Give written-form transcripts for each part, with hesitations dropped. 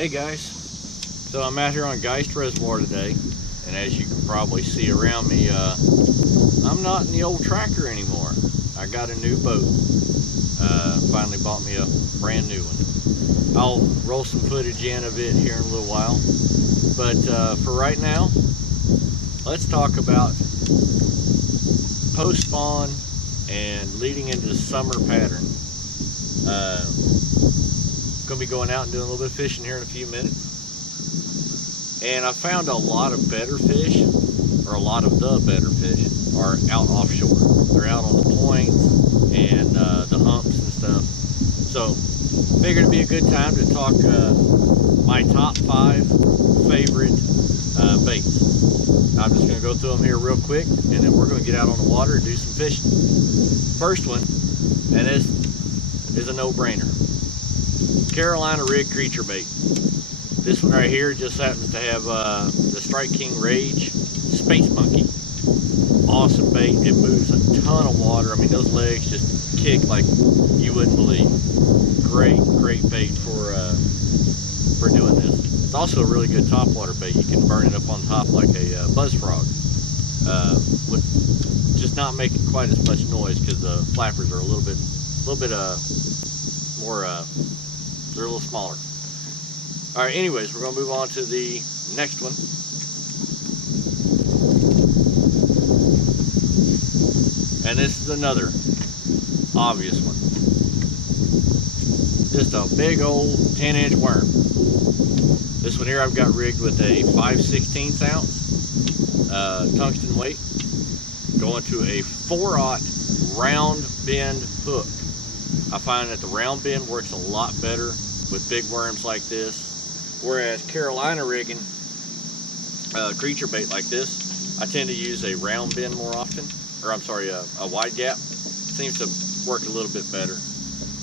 Hey guys, so I'm out here on Geist Reservoir today, and as you can probably see around me, I'm not in the old tracker anymore. I got a new boat. Finally bought me a brand new one. I'll roll some footage in of it here in a little while, but for right now, let's talk about post-spawn and leading into the summer pattern. Going to be going out and doing a little bit of fishing here in a few minutes, and I found a lot of better fish, or a lot of the better fish are out offshore. They're out on the points and the humps and stuff. So figured it'd be a good time to talk my top 5 favorite baits. I'm just going to go through them here real quick, and then we're going to get out on the water and do some fishing. First one, and this is a no-brainer. Carolina rig creature bait. This one right here just happens to have the Strike King Rage Space Monkey. Awesome bait. It moves a ton of water. I mean, those legs just kick like you wouldn't believe. Great bait for doing this. It's also a really good topwater bait. You can burn it up on top like a buzz frog. With just not making quite as much noise because the flappers are a little bit more. They're a little smaller. All right. Anyways, we're gonna move on to the next one. And this is another obvious one. Just a big old 10-inch worm. This one here I've got rigged with a 5/16 ounce tungsten weight, going to a 4/0 round bend hook. I find that the round bend works a lot better with big worms like this, whereas Carolina rigging creature bait like this, I tend to use a round bend more often, or I'm sorry, a wide gap. Seems to work a little bit better.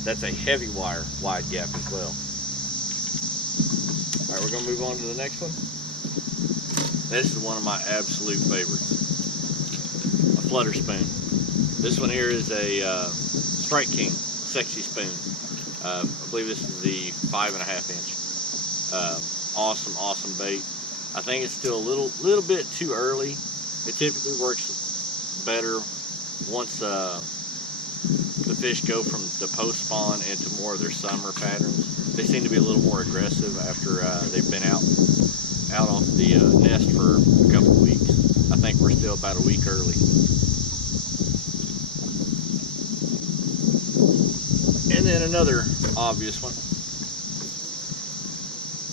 That's a heavy wire wide gap as well. All right, we're gonna move on to the next one. This is one of my absolute favorites, a flutter spoon. This one here is a Strike King Sexy Spoon. I believe this is the 5.5 inch. Awesome bait. I think it's still a little bit too early. It typically works better once the fish go from the post spawn into more of their summer patterns. They seem to be a little more aggressive after they've been out off the nest for a couple of weeks. I think we're still about a week early. And then another obvious one,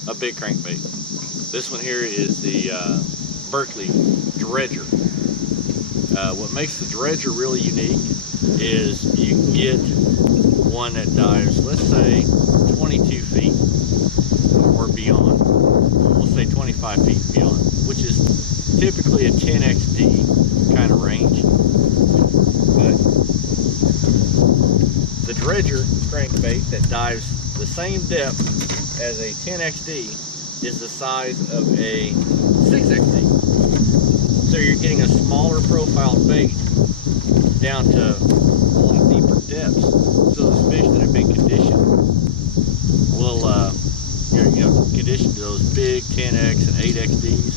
a big crankbait. This one here is the Berkley Dredger. What makes the Dredger really unique is you can get one that dives, let's say 22 feet or beyond. We'll say 25 feet beyond, which is typically a 10XD kind of range. But the Dredger crankbait that dives the same depth as a 10XD is the size of a 6XD. So you're getting a smaller profile bait down to a lot deeper depths. So those fish that have been conditioned will, conditioned to those big 10X and 8XDs.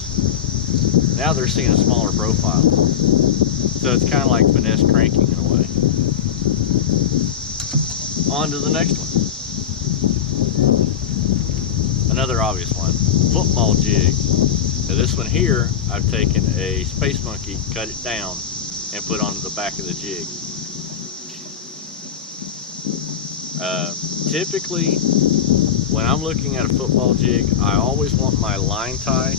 Now they're seeing a smaller profile. So it's kind of like finesse cranking in a way. On to the next one. Another obvious one, football jig. Now this one here, I've taken a Space Monkey, cut it down, and put onto the back of the jig. Typically, when I'm looking at a football jig, I always want my line tie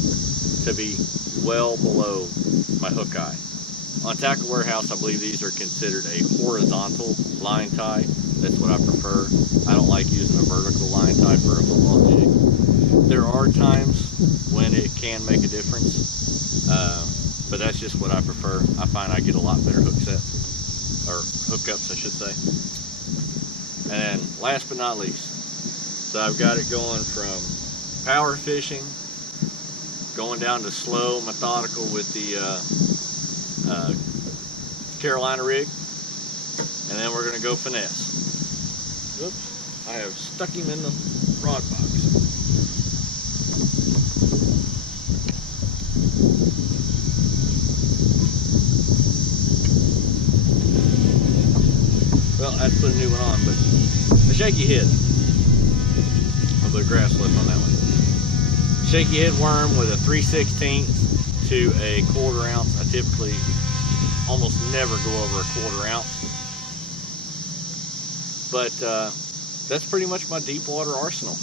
to be well below my hook eye. On Tackle Warehouse, I believe these are considered a horizontal line tie. That's what I prefer. I don't like using a vertical line tie for a football jig. There are times when it can make a difference, but that's just what I prefer. I find I get a lot better hook sets, or hookups I should say. And then last but not least, so I've got it going from power fishing, going down to slow, methodical with the Carolina rig, and then we're going to go finesse. Oops, I have stuck him in the rod box. Well, I had to put a new one on, but a shaky head. A little grass left on that one. Shaky head worm with a 3/16 to a 1/4 ounce. I typically almost never go over a 1/4 ounce. But that's pretty much my deep water arsenal.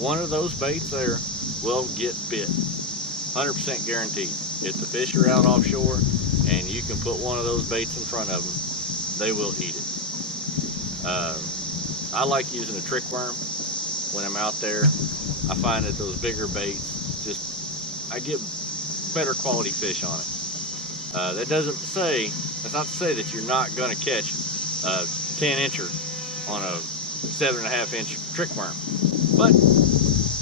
One of those baits there will get bit. 100% guaranteed. If the fish are out offshore and you can put one of those baits in front of them, they will eat it. I like using a trick worm when I'm out there. I find that those bigger baits, I get better quality fish on it. That's not to say that you're not going to catch a 10-incher on a 7.5 inch trick worm. But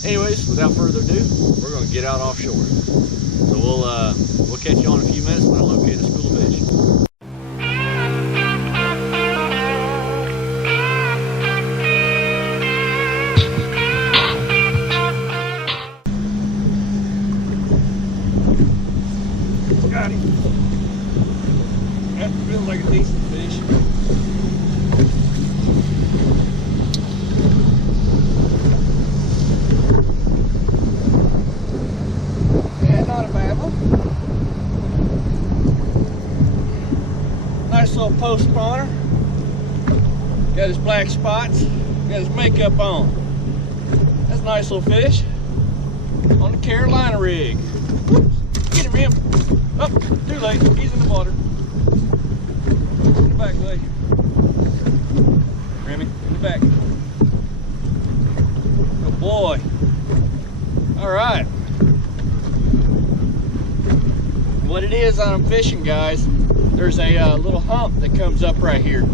anyways, without further ado, we're going to get out offshore. So we'll catch you on in a few minutes when I locate a school of fish. Got him. That feels like a decent fish. Yeah, not a bad one. Nice little post spawner. Got his black spots. Got his makeup on. That's a nice little fish. On the Carolina rig. Get him in. Oh, too late. He's in the water. In the back leg. Remy, in the back. Good boy. All right. What it is I'm fishing, guys, there's a little hump that comes up right here.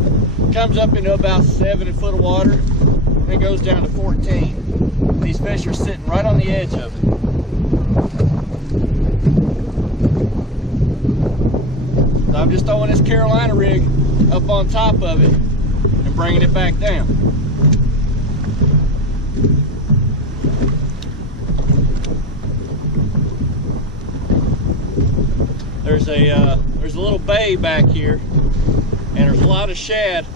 Comes up into about 7 foot of water, and it goes down to 14. These fish are sitting right on the edge of it. So I'm just throwing this Carolina rig up on top of it and bringing it back down. There's a little bay back here, and there's a lot of shad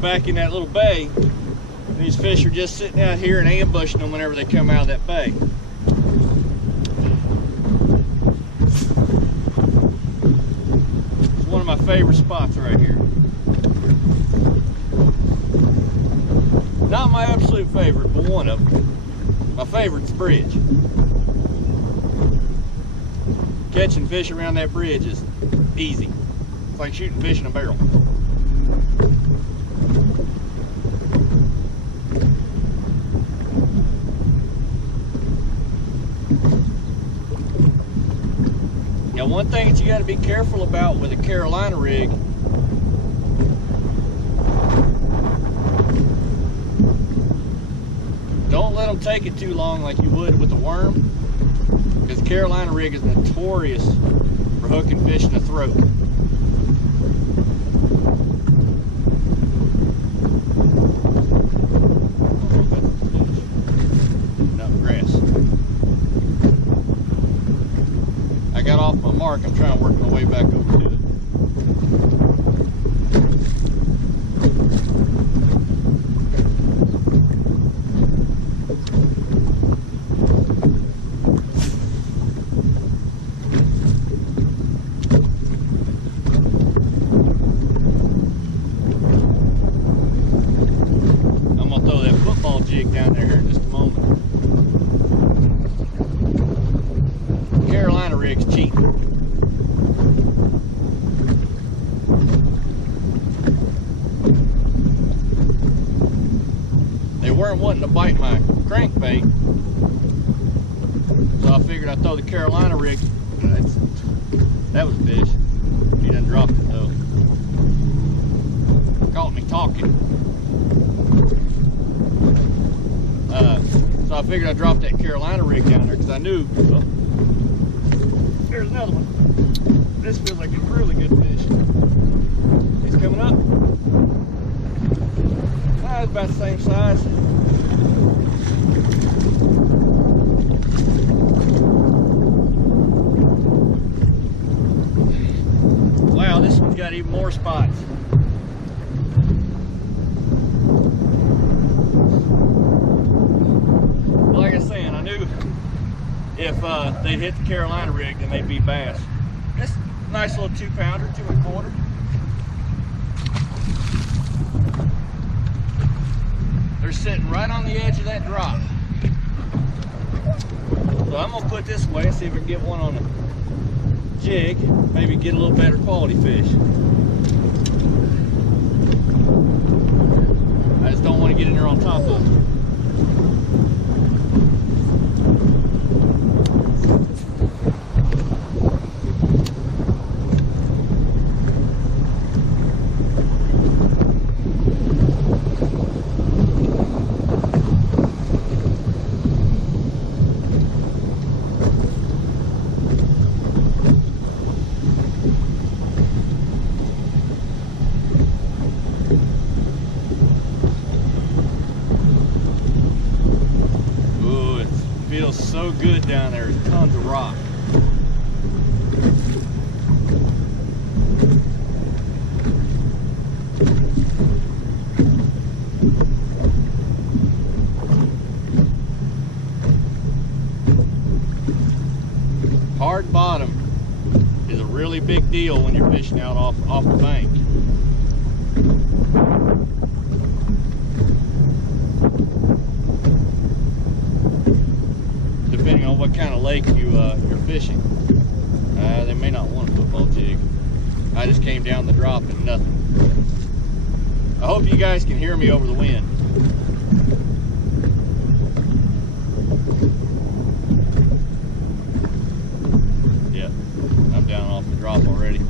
back in that little bay. These fish are just sitting out here and ambushing them whenever they come out of that bay. It's one of my favorite spots right here. Not my absolute favorite, but one of them. My favorite's the bridge. Catching fish around that bridge is easy. It's like shooting fish in a barrel. Now, one thing that you got to be careful about with a Carolina rig, don't let them take it too long like you would with a worm, because the Carolina rig is notorious for hooking fish in the throat. No, grass. I got off my mark. I'm trying to work my way back over to it. Jig down there here in just a moment. Carolina rig's cheap. They weren't wanting to bite my crankbait, so I figured I'd throw the Carolina rig. That was a fish. He done dropped it though. Caught me talking. So I figured I'd drop that Carolina rig down there because I knew, oh, there's another one. This feels like a really good fish. He's coming up. It's about the same size. sore spots. Like I was saying, I knew if they'd hit the Carolina rig, then they'd be bass. This nice little 2-pounder, 2 1/4. They're sitting right on the edge of that drop. So I'm gonna put this away and see if we can get one on a jig, maybe get a little better quality fish. I just don't want to get in there on top of it. Feels so good down there. There's tons of rock. Hard bottom is a really big deal when you're fishing out off the bank. Depending on what kind of lake you're fishing. They may not want a football jig. I just came down the drop and nothing. I hope you guys can hear me over the wind. Yeah, I'm down off the drop already.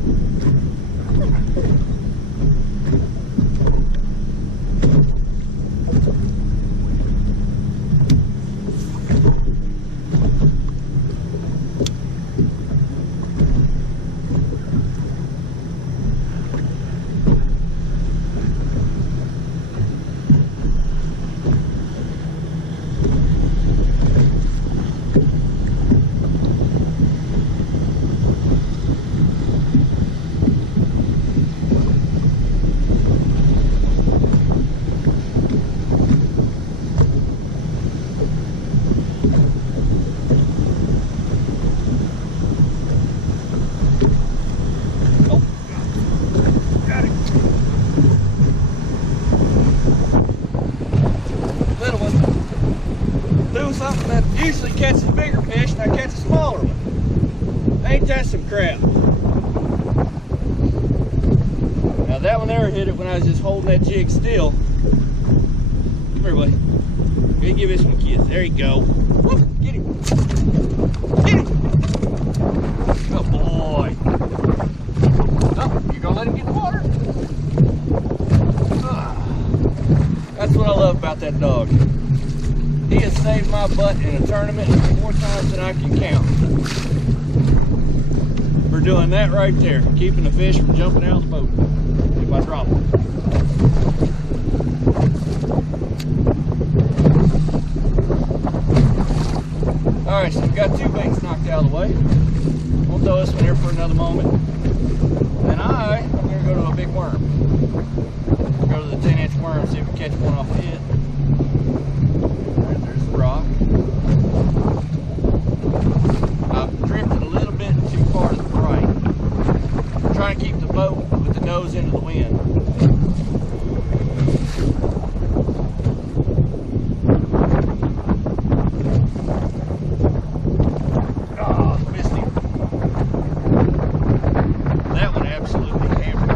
Something that usually catches bigger fish, and I catch a smaller one. Ain't that some crap? Now that one there hit it when I was just holding that jig still. Come here, buddy. Let me give this one a kiss. There you go. Whoop, get him. Get him. Good boy. Oh, you gonna let him get in the water? That's what I love about that dog. He has saved my butt in a tournament 4 times than I can count. For doing that right there, keeping the fish from jumping out of the boat if I drop them. Alright, so we've got 2 baits knocked out of the way. We'll throw this one here for another moment. And I'm going to go to a big worm. Go to the 10-inch worm, see if we can catch one off the head. Rock. I've drifted a little bit too far to the right. I'm trying to keep the boat with the nose into the wind. Oh, missed him. That one absolutely hammered.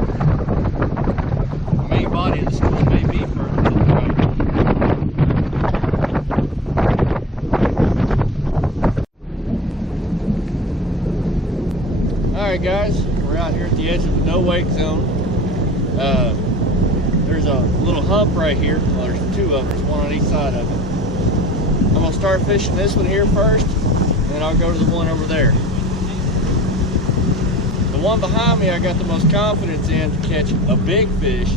The main body of the school may be further to the right. Alright guys, we're out here at the edge of the no wake zone. There's a little hump right here. Well, there's 2 of them, there's one on each side of it. I'm going to start fishing this one here first, and then I'll go to the one over there. The one behind me I got the most confidence in to catch a big fish,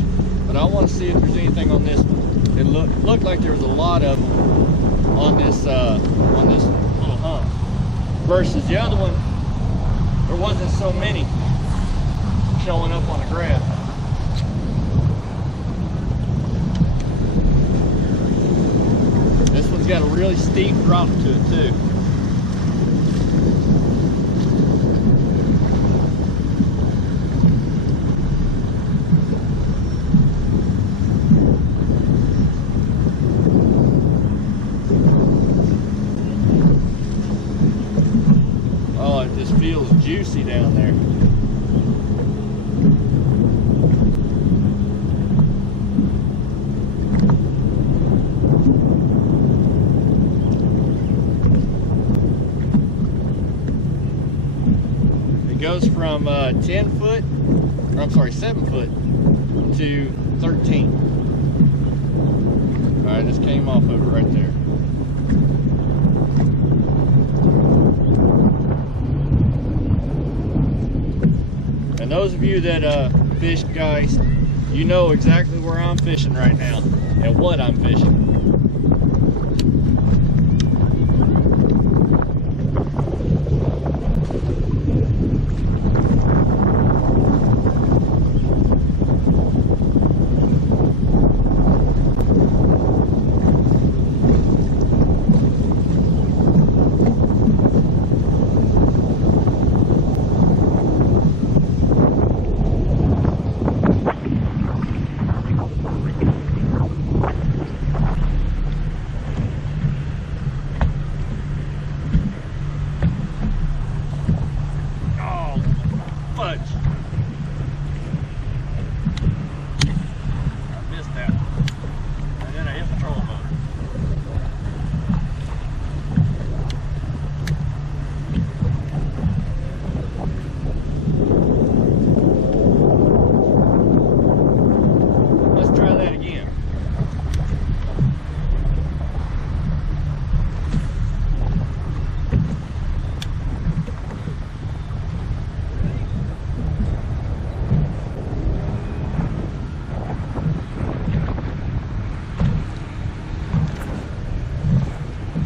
but I want to see if there's anything on this one. It looked like there was a lot of them on this little hump, versus the other one. There wasn't so many showing up on the graph. got a really steep drop to it too. Oh, it just feels juicy down there. Goes from 10 foot, or I'm sorry, 7 foot to 13. All right, just came off of it right there. And those of you that fish Geist, you know exactly where I'm fishing right now and what I'm fishing.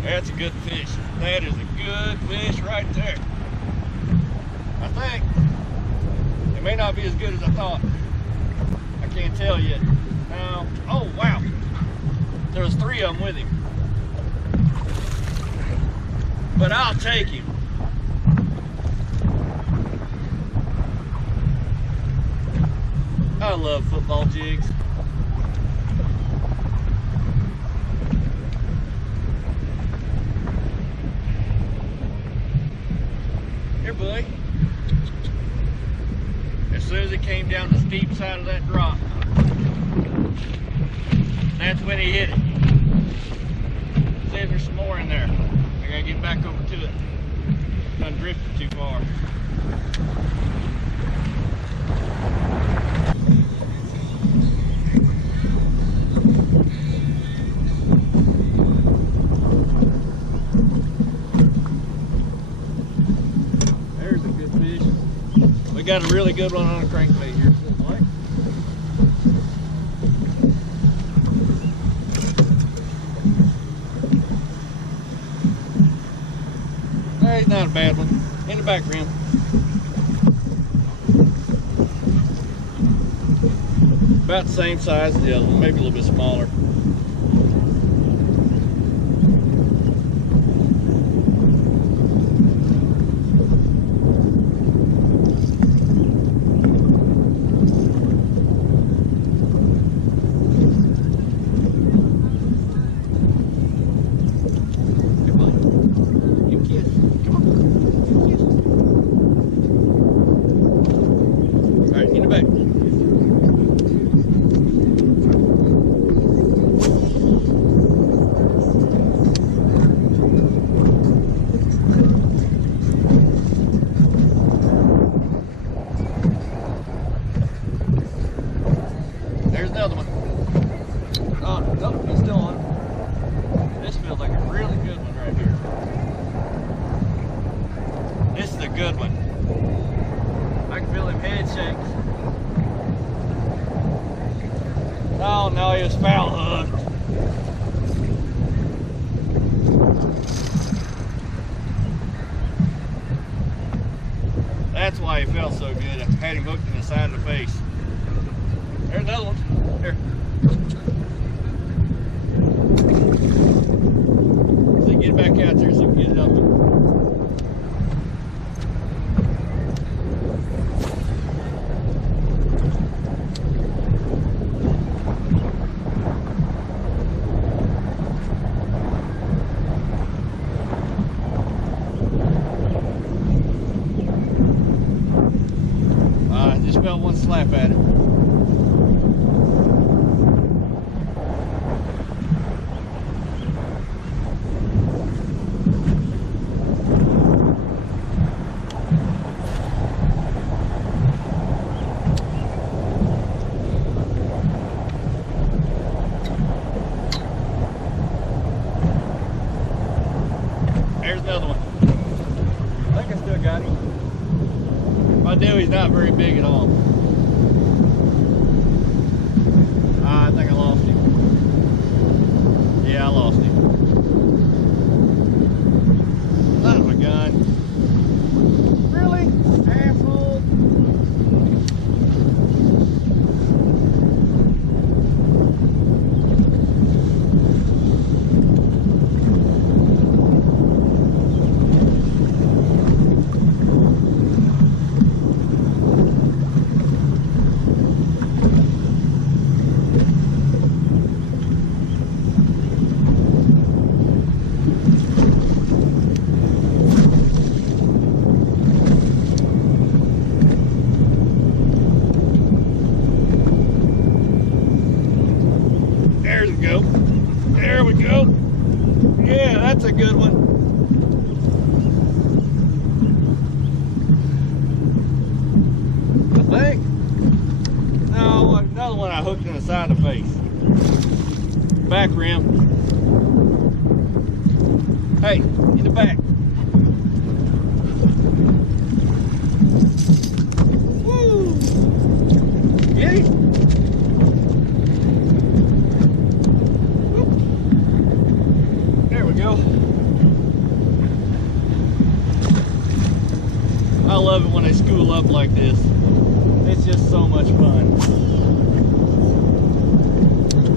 That's a good fish. That is a good fish right there. I think. It may not be as good as I thought. I can't tell yet. No. Oh, wow. There was 3 of them with him. But I'll take him. I love football jigs. Here, buddy. As soon as it came down the steep side of that drop, that's when he hit it. See if there's some more in there. I gotta get back over to it. Done drifted too far. There's a good fish. We got a really good one on a crankbait here. He's not a bad one. In the back rim. About the same size as the other one, maybe a little bit smaller. There's another one. Oh, nope, he's still on. This feels like a really good one right here. This is a good one. I can feel him head shakes. Oh no, he was foul hooked. That's why he felt so good. I had him hooked in the side of the face. There's another one. Here. him back out there so we can get it up there. I just felt one slap at it. There's another one. I think I still got him. If I do, he's not very big at all. I think I lost him. Yeah, I lost him. Son of a gun. Really? Asshole. There we go. There we go. Yeah, that's a good one. I think. No, another one I hooked in the side of the face. Back rim. Hey, in the back. Woo! Get him? Go. I love it when they school up like this. It's just so much fun.